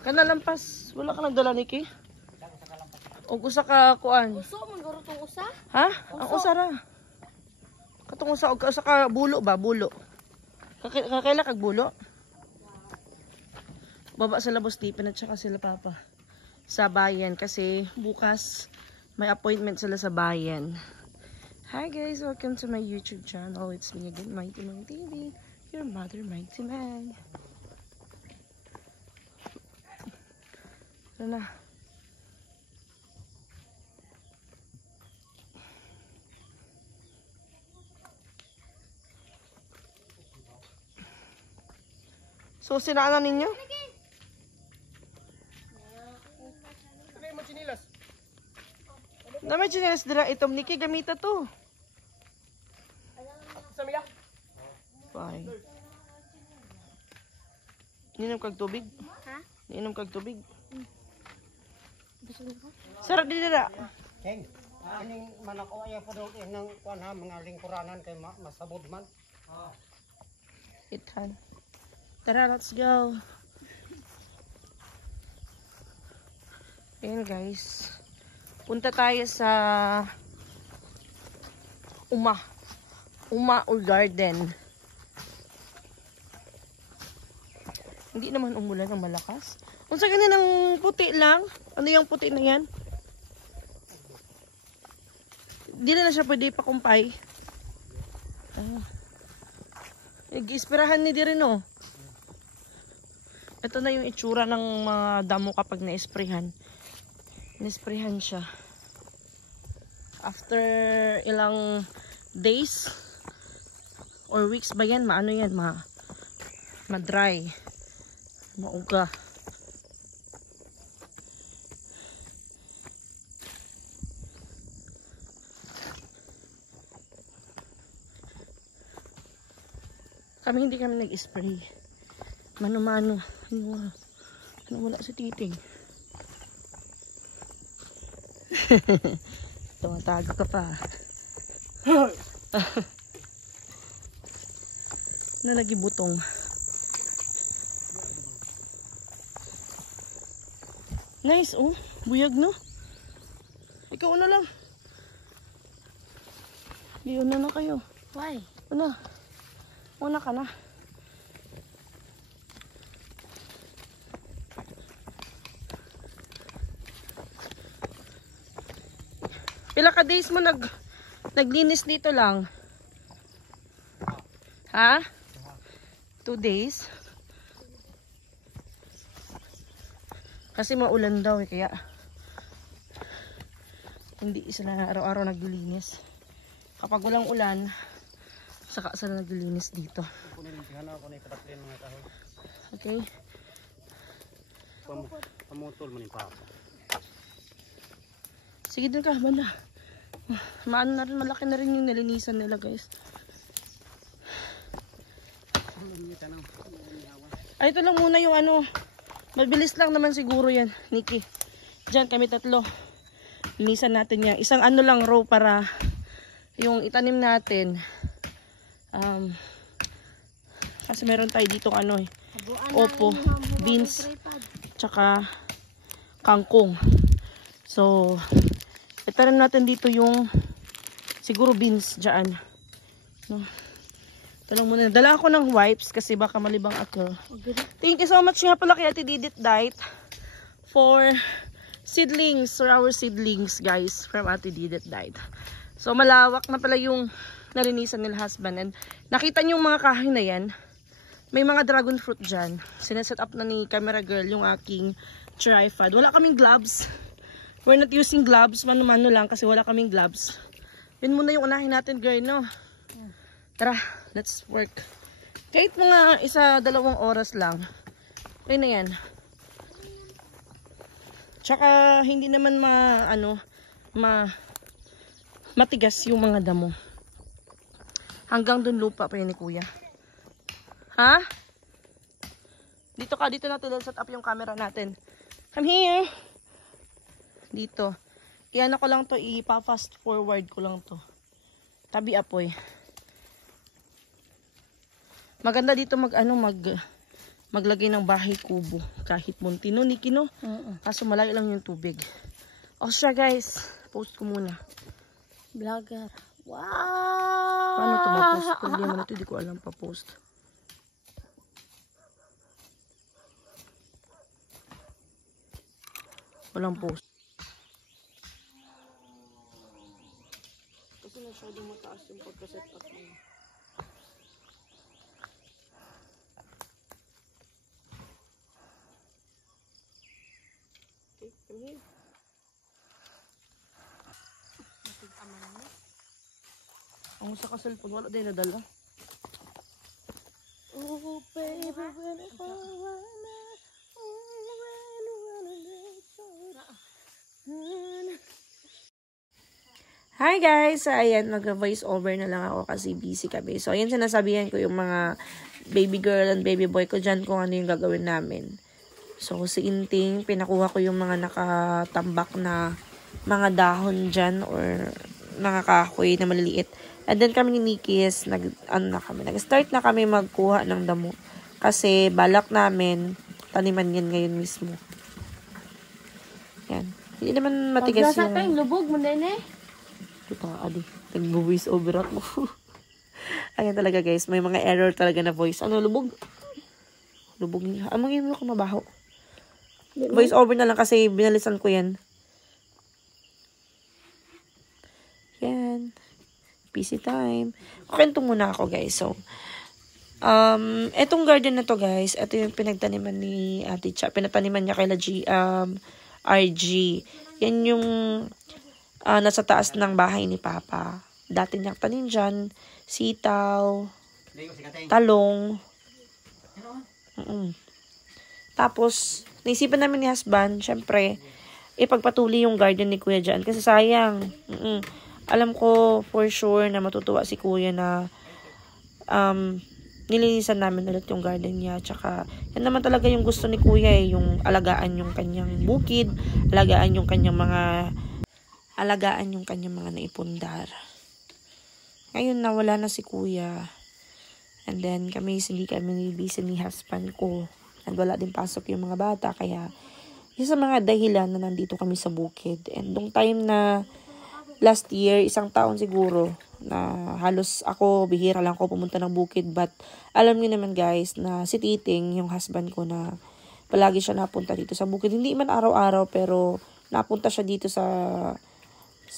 Kana lampas, wala ka nagdala Niki? Og usa ka kuan. Uso man guro tong usa? Ha? Ang usa ra. Katong usa og usa ka bulo ba, bulo. Kakaila kag bulo. Baba sa labos tipin at saka sila papa sa bayan kasi bukas may appointment sila sa bayan. Hi guys, welcome to my YouTube channel. It's me again, Mighty Man TV, your mother Mighty Man. Ito na. So, sinaanan ninyo? Na may chinelas dira itom Niki gamita to. Bye. Ninom kag tubig? Ha? Ninom kag tubig? Sarap di dira. Keng, aning manak o ay padog nang kuan ha mga lingkuranan kay masabod man. Itan. Tara, let's go. Ayan guys. Punta tayo sa Uma or Garden. Hindi naman umulan ng malakas. Unsa ganyan ng puti lang? Ano yung puti na yan? Hindi na siya pwede pakumpay. Nag-ispirahan ni Diri no. Ito na yung itsura ng mga damo kapag na-esprehan. Na-esprehan siya. After ilang days or weeks ba yan, maano yan, ma-dry. Mauga. Hindi kami nag-spray. Mano-mano. Ano wala sa titing. Tumatago ka pa. Ano lagi butong? Nice oh. Buyag no? Ikaw na lang. Di una na kayo. Why? Una. Una ka na. Pila ka days mo naglinis dito lang? Ha? 2 days? Kasi maulan daw kaya hindi sila araw-araw naglilinis. Kapag walang ulan, saka sila naglilinis dito. Okay. Pamutol man yung papa. Sige dun ka, banda. Maano na rin, malaki na rin yung nalinisan nila guys. Ay, ito lang muna yung ano. Mabilis lang naman siguro yan, Niki. Diyan kami tatlo. Linisan natin yan. Isang ano lang row para yung itanim natin. Kasi meron tayo ditong ano eh. Opo, beans, tsaka kangkong. So, itanim natin dito yung siguro beans dyan. No. Talang muna. Dala ako ng wipes kasi baka malibang ako. Thank you so much nga pala kay Ate Didit Diet for seedlings, for our seedlings guys from Ate Didit Diet. So malawak na pala yung nalinisan nila husband. And nakita niyo yung mga kahoy na yan. May mga dragon fruit dyan. Sineset up na ni camera girl yung aking tripod. Wala kaming gloves. We're not using gloves. Mano-mano lang kasi wala kaming gloves. Yun muna yung unahin natin girl no. Tara, let's work. Kahit mga 1-2 oras lang. Okay na yan. Tsaka hindi naman matigas yung mga damo. Hanggang dun lupa pa yun ni kuya. Ha? Dito ka, dito natin set up yung camera natin. Come here. Dito. Iyan ako lang to, ipa-fast forward ko lang to. Tabi apoy. Maganda dito maglagay ng bahay kubo. Kahit munti no, Nikki, no? Kaso malayo lang yung tubig. O siya, guys. Post ko muna. Vlogger. Wow! Paano ito ma-post? Problema na ito, hindi ko alam pa-post. Walang post. Kasi masyadong mataas yung pagka-set up mo. Okay, come here. Ang sa ka-cellphone, wala din nadala. Oh, baby, Hi guys! So, ayan, mag-voice over na lang ako kasi busy kami. So, ayan, sinasabihan ko yung mga baby girl and baby boy ko dyan kung ano yung gagawin namin. So, si Inting, pinakuha ko yung mga nakatambak na mga dahon dyan or mga kahoy na maliliit. And then kami ni Nikis, nag-start na kami magkuha ng damo. Kasi balak namin, taniman yan ngayon mismo. Yan. Hindi naman matigas yung... Pag lubog mo din eh. Ito, adi. Nag-voice over ako. Ayan talaga guys, may mga error talaga na voice. Ano, lubog? Lubog niya. Amangin mo ko mabaho. Voice over na lang kasi binalisan ko yan. Yan. PC time. Kwento muna ako guys. So, etong garden na to guys, ito yung pinagtaniman ni Ate Cha. Pinataniman niya kay RG. Yan yung nasa taas ng bahay ni Papa. Dati niyang tanim dyan, sitaw, talong. Tapos, naisipan namin ni husband, syempre, ipagpatuloy yung garden ni Kuya dyan. Kasi sayang. Alam ko for sure na matutuwa si Kuya na nilinisan namin ulit yung garden niya. Tsaka, yan naman talaga yung gusto ni Kuya eh, yung alagaan yung kanyang bukid, alagaan yung kanyang mga naipundar. Ngayon nawala na si Kuya. And then hindi kami busy ni husband ko. And wala din pasok yung mga bata. Kaya isa sa mga dahilan na nandito kami sa bukid. And nung time na last year, 1 taon siguro, na halos ako, bihira lang ako pumunta ng bukid. But alam niyo naman guys, na si Titing, yung husband ko na palagi siya napunta dito sa bukid. Hindi man araw-araw, pero napunta siya dito sa 1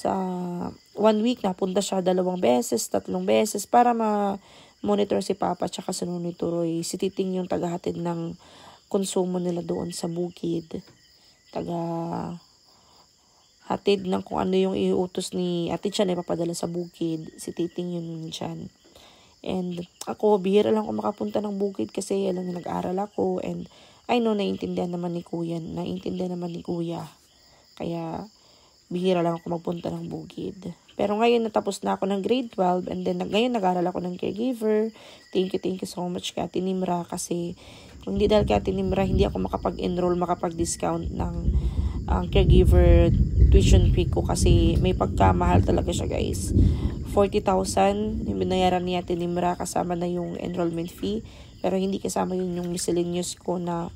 week, napunta siya 2 beses, 3 beses para ma-monitor si Papa tsaka si Nunoy Turoy. Si Titing yung tagahatid ng konsumo nila doon sa bukid. Hatid ng kung ano yung iuutos ni Ate Chan na ipapadala sa bukid. Si Titing yun dyan. And ako, bihira lang ako makapunta ng bukid kasi alam niyo, nag-aral ako. And I know, naiintindihan naman ni Kuya. Kaya, bihira lang ako magpunta ng bukid. Pero ngayon, natapos na ako ng grade 12. And then, ngayon, nag-aral ako ng caregiver. Thank you so much kay Ate Nimra. Kasi, kung hindi dahil kay Ate Nimra, hindi ako makapag-enroll, makapag-discount ng caregiver tuition fee ko. Kasi, may pagkamahal talaga siya, guys. 40,000 yung binayaran ni Ate Nimra, kasama na yung enrollment fee. Pero, hindi kasama yun yung miscellaneous ko na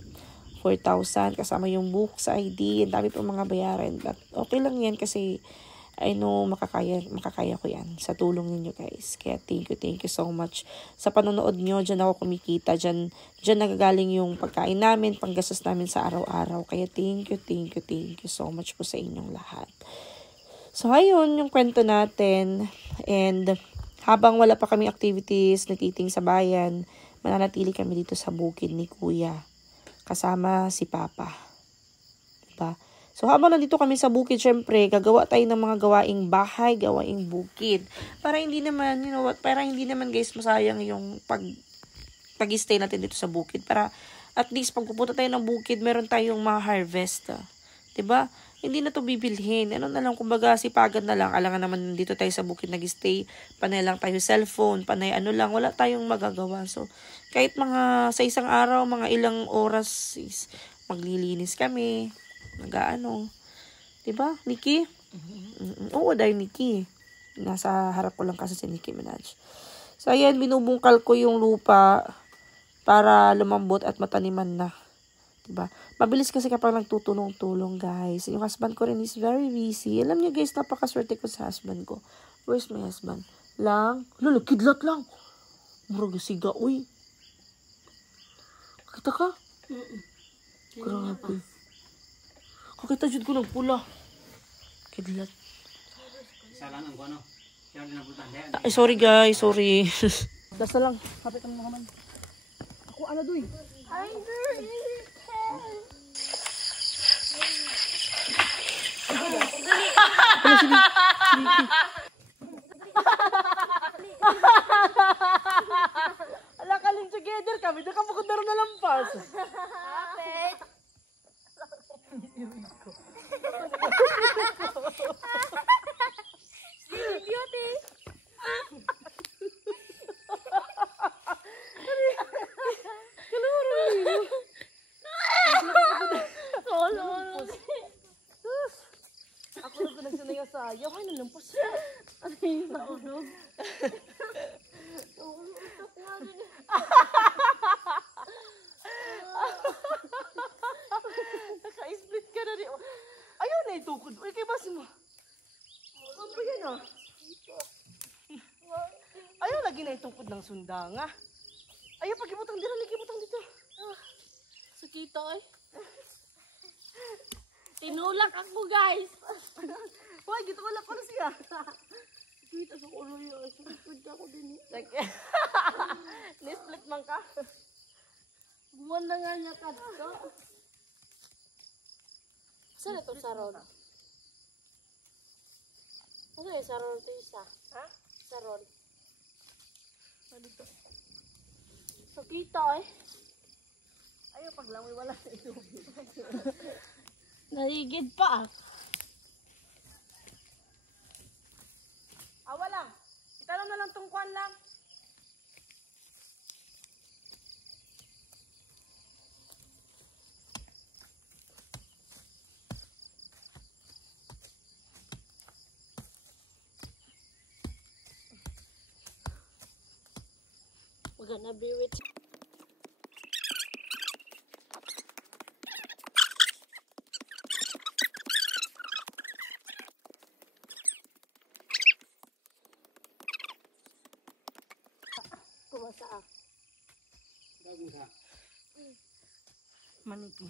4,000, kasama yung book sa ID, ang dami pa mga bayaran. But okay lang yan kasi I know makakaya ko yan sa tulong ninyo guys. Kaya thank you so much sa panonood nyo. Diyan ako kumikita, diyan nagagaling yung pagkain namin, panggastos namin sa araw-araw. Kaya thank you so much po sa inyong lahat. So ayun yung kwento natin. And habang wala pa kaming activities na Titing sa bayan, mananatili kami dito sa bukid ni Kuya kasama si Papa. Diba? So, habang nandito kami sa bukid, syempre, gagawa tayo ng mga gawaing bahay, gawaing bukid. Para hindi naman, guys, masayang yung pag-stay natin dito sa bukid. Para, at least, pag pupunta tayo ng bukid, meron tayong mga harvest. Diba? Hindi na to bibilhin. Ano na lang, kumbaga, sipagan na lang. Alangan naman dito tayo sa bukid nag-stay. Panay lang tayo cellphone, panay lang. Wala tayong magagawa. So, kahit sa isang araw, mga ilang oras, maglilinis kami. Diba, Nikki? Oo, dahil Nikki. Nasa harap ko lang kasi si Nicki Minaj. So, ayan, binubungkal ko yung lupa. para lumambot at mataniman na. Diba? Mabilis kasi kapag nagtutulong-tulong, guys. Yung husband ko rin is very busy. Alam niyo, guys, napakaswerte ko sa husband ko. Where's my husband? Lalo, kidlat lang. Murag siga, uy. Kita ka? Grabe. Kakita dyan ko ng pula. Kidlat. Ay, sorry guys, sorry. Dasa lang. Kapit ang mga man. Ako, ano doy? Ala kaling together kami. Doon ka bukod na rin nalampas. Kapit. Beauty. Ako na pinagsanaya sa ayaw. Ay, nalampas. Ano yung naulog? Naka-split ka na rin. Ayaw na itukod. Uy, kay basi mo. Ano ba yan ah? Ayaw lagi na itukod ng sundanga. Ayaw, pag-ibutang dito. Pag-ibutang dito. Sakito eh. Tinulak ako guys. Uy, dito wala pa na siya. Kita sa ulo yun. Sakit ako din eh. Ni-split man ka. Buwan na nga niya kadto. Saan ito sarod? Ano yung sarod ito isa? Ha? Sarod. Ano dito? Sakito eh. Ayaw, pag langoy wala na itubig. Nahigid pa ah. Awa lang. Itanong na lang tungkuan lang. We're gonna be with kumasa ah. Maniki.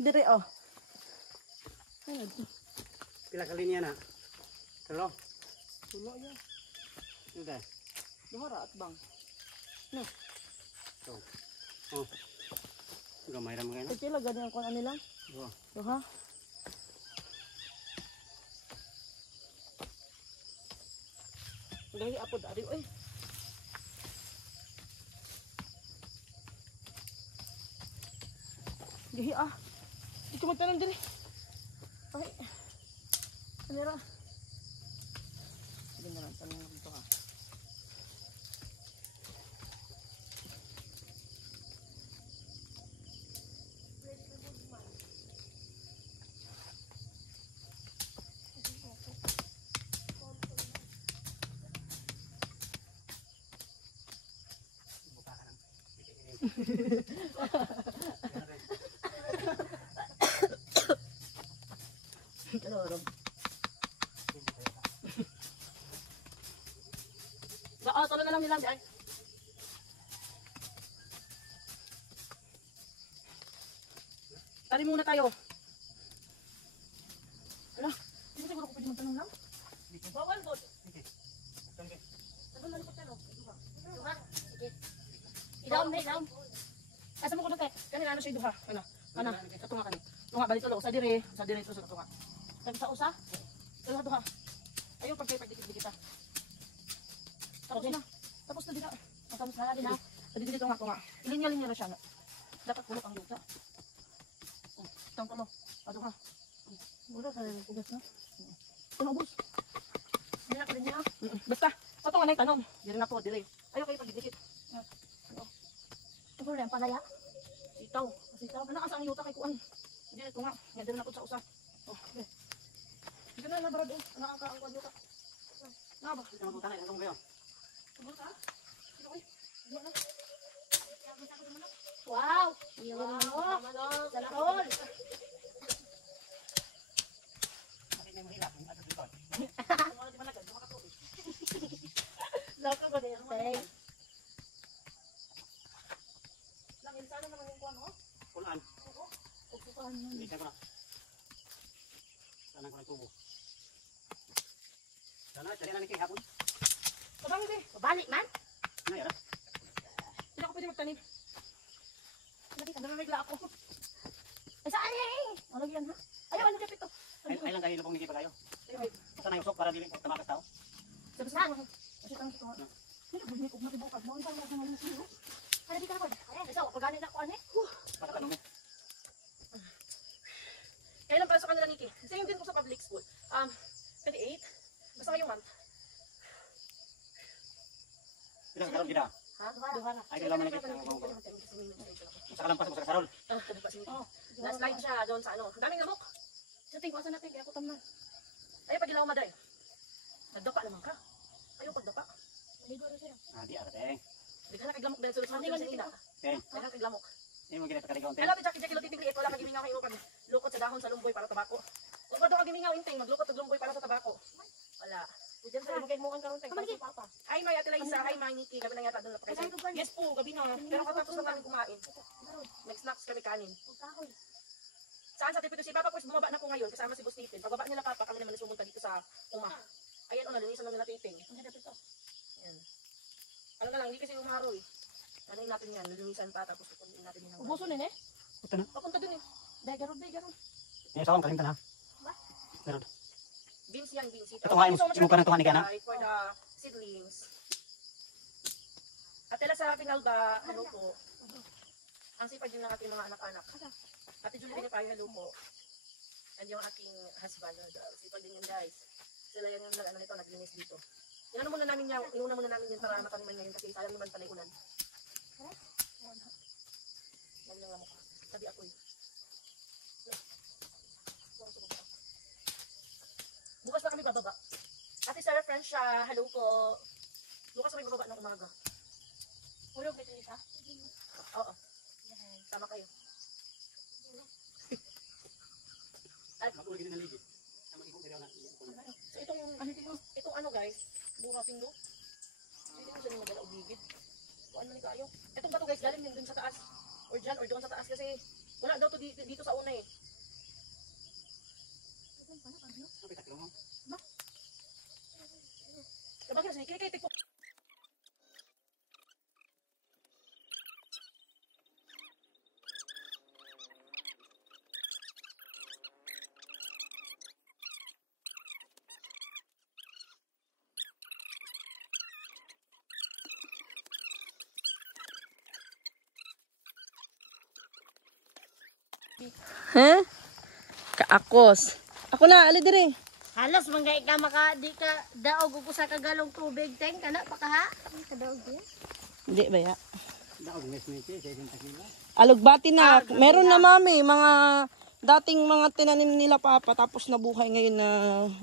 Dire oh. Pila kali niya na? Tulo? Tulo ya. Sudah. Duhara at bang. No. So. Oh. Gamay ra mga ina. Kaya lang ganyan ko ano lang. Oh. Duha. Gahi apod ari oy. Gahi ah. Ito magtanong dire. Ay. Ano ra? Sige na lang tanong dito ha. Tulo na lang nila ay. Tari muna tayo. Ala, hindi siguro ko pwede magtanong lang. Bawal po. Sabi lang ko talo. Duha. Sige. Ilaw na ilaw. Asa mo ko nate? Kani ano siya duha? Ana. Katunga kani. Tunga balik tulo sa dire to sa tunga. Kag sa usa? Duha. Ayo pagdikit kita. Tapos na. Tapos na dito. Tapos na din ha. Dito nga. Ilinya-linya na siya. Dapat pulok ang lupa. Itang tulo. Ado ka. Mura ka rin pugas na. Tulo bus. Hindi na ka rin niya. Basta. Sa ito nga na yung tanom. Dire na po, dire. Ayaw kayo pag-dikit. Ano? Ito rin, palaya. Sitaw. Sitaw. Ano kasi ang yuta kay Kuan? Dire ito nga. Nga dire na po sa usa. Oh, okay. Hindi na na, brad. Ano ang Kuan yuta? Nga ba? Ito mabuta na, itong bayo. Subuta? Sino ko eh? Diyan na. Wow! Wow! Salahol! Bakit may mahirap? Ang ato dito. Loko ko din. Thanks. Langin sana naman yung Kuan, oh. Pulaan. Upuan mo. Isa ko na. Sana ko na tubo. Sana, dali namin kayo hapon. Sabang hindi. Pabalik man? Ano yun? Hindi ako pwede magtanim. Namamigla ako. Ay, saan eh? Ano yan, ha? Ayaw, ano kapit to? Ay lang kayo lupong hindi pa kayo. Ayun, Sana yung sok para dili tamakas tao. sabi sa akin, kasi kang ito, ha? Hindi, bunyi ko na tibukag mo. Ang dami ako naman sino. Ano dito na po? Ay, so, pagani na ko ano eh? Baka tanong eh. Kailan pala sa kanila, Nikki? Same din po sa public school. 28. Basta ngayong month. Ilang karol kita. Ha? Duha na. Ay, kailangan mo na kita. Sa kalampas mo sa kasarol. Last slide siya doon sa ano. Ang daming lamok. Sa tingin, asan natin? Kaya ako tamnan. Ayaw pag ilaw maday. Nagdapa naman ka. Ayaw pagdapa. Maligo na siya. Di arat eh. Hindi ka na kaglamok dahil sulod-sulod ka sa ina. Okay. Hindi ka kaglamok. Hindi mo ginit pakaligaw. Alam mo, Jackie, lo titigli. Wala magimingaw kayo pag lukot sa dahon sa lumboy para tabako. Huwag ba doon kagimingaw, inteng. Maglukot sa lumboy para sa tabako. Wala. Diyan sa ibigay mo ang karoon tayo. Papa. Ay, may ate Liza. Hi, may Nikki. Gabi na yata doon na pa kayo. Yes po, gabi na. Pero katapos na namin kumain. Nag-snacks kami kanin. Saan sa Tipito si Papa? Pues bumaba na po ngayon kasama si Boss Tipin. Pagbaba nila Papa, kami naman sumunta dito sa Uma. Ayan o, nalinisan lang nila Tipin. Ayan. Ano na lang, hindi kasi umaro eh. Ano natin yan, nalinisan pa tapos pupuntin natin yun. Ubuso na eh? Ito na. Papunta dun eh. Dahil garod. Yung sawang kalimtan ha. Meron. Beans yan, beans. Ito nga, imuka ng tunga ni Gana. For the seedlings. At tela sa Pinalba, hello po. Ang sipag din ng ating mga anak-anak. Ate Julie Binipayo, hello po. And yung aking husband, sipag din yan guys. Sila yan yung ano nito, naglinis dito. Inuna muna namin yun para mataniman ngayon kasi sayang naman pala yung ulan. Sabi ako eh. Bukas na kami bababa. Ate Sarah Francia, hello po. Bukas kami bababa ng umaga. Ulog ito isa? Oo. Sama kayo. At, so itong ano guys, buhating no? Hindi ko siya nang magalaw bigid. Kuan man kayo. Itong bato guys, galing din dun sa taas. Or dyan, or doon sa taas kasi wala daw to dito sa una eh. Kapag kasi, kinikaitik po. Huh? Kaakos. Ako na, ali dire. Halos manggay ka maka di ka daog ug usa ka galong tubig teng kana pa kaha. Kadaog di. Hindi ba ya? Daog mesmete, sa isang takila. Alugbati na. Meron na mami, mga dating mga tinanim nila Papa tapos nabuhay ngayon na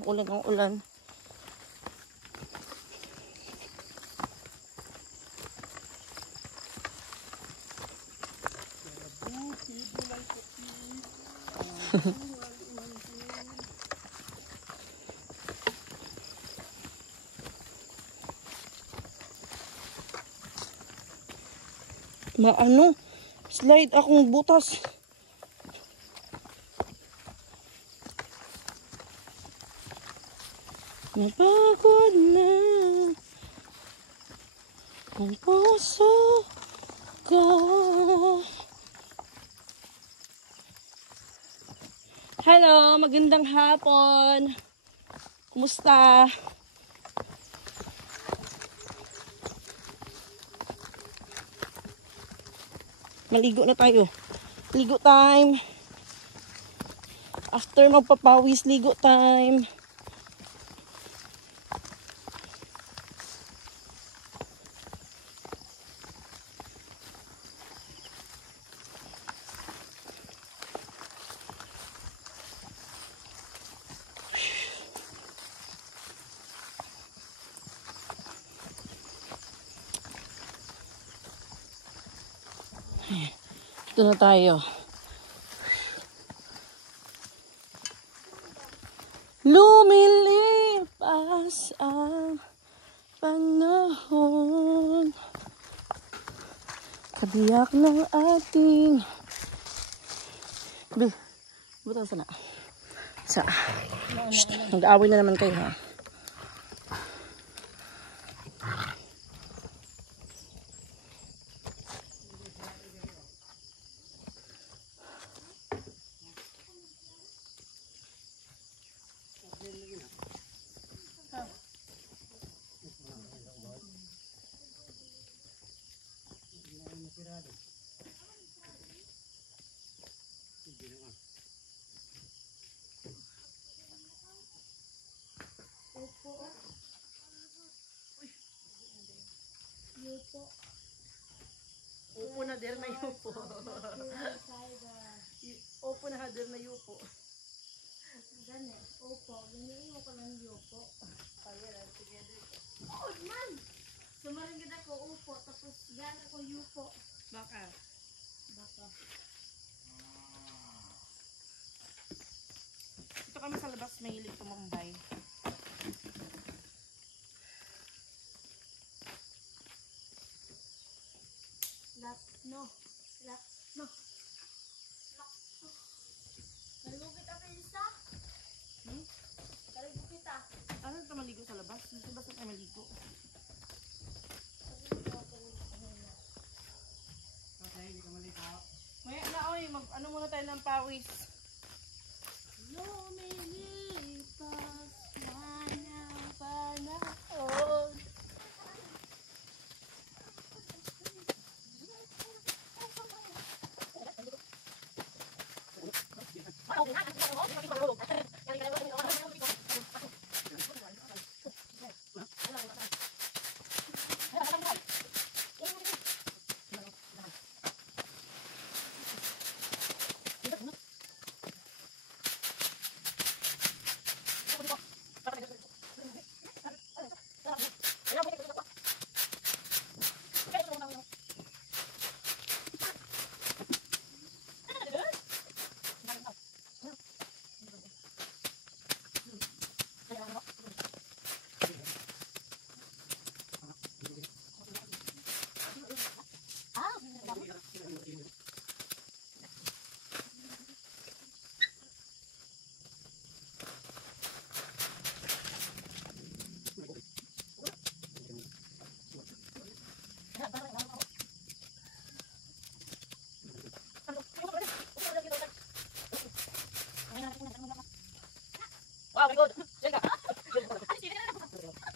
ulan ang ulan. Maano? Slide akong butas. Napagod na ang puso ko. Hello, magandang hapon. Kumusta? Maligo na tayo. Ligo time. After magpapawis, ligo time. Ito na tayo. Lumilipas ang panahon. Kabiyak ng ating... Butang sana. Nag-aaway na naman kayo, ha? Upo na der na yupo. Upo na der na yupo. Gani, upo. Ganyan mo ko lang yupo. Ayan, sige dito. Oh, man! Sumaring ganda ko upo, tapos gana ko yupo. Baka. Ito kami sa labas, mahilig tumambay. No. Kaligo kita, Pensa? Kaligo kita. Ano ito maligo sa labas? Sa labas na tayo maligo. May ano muna tayo ng pawis. Lumilipas man ang panahon. Wow, very good. Ay!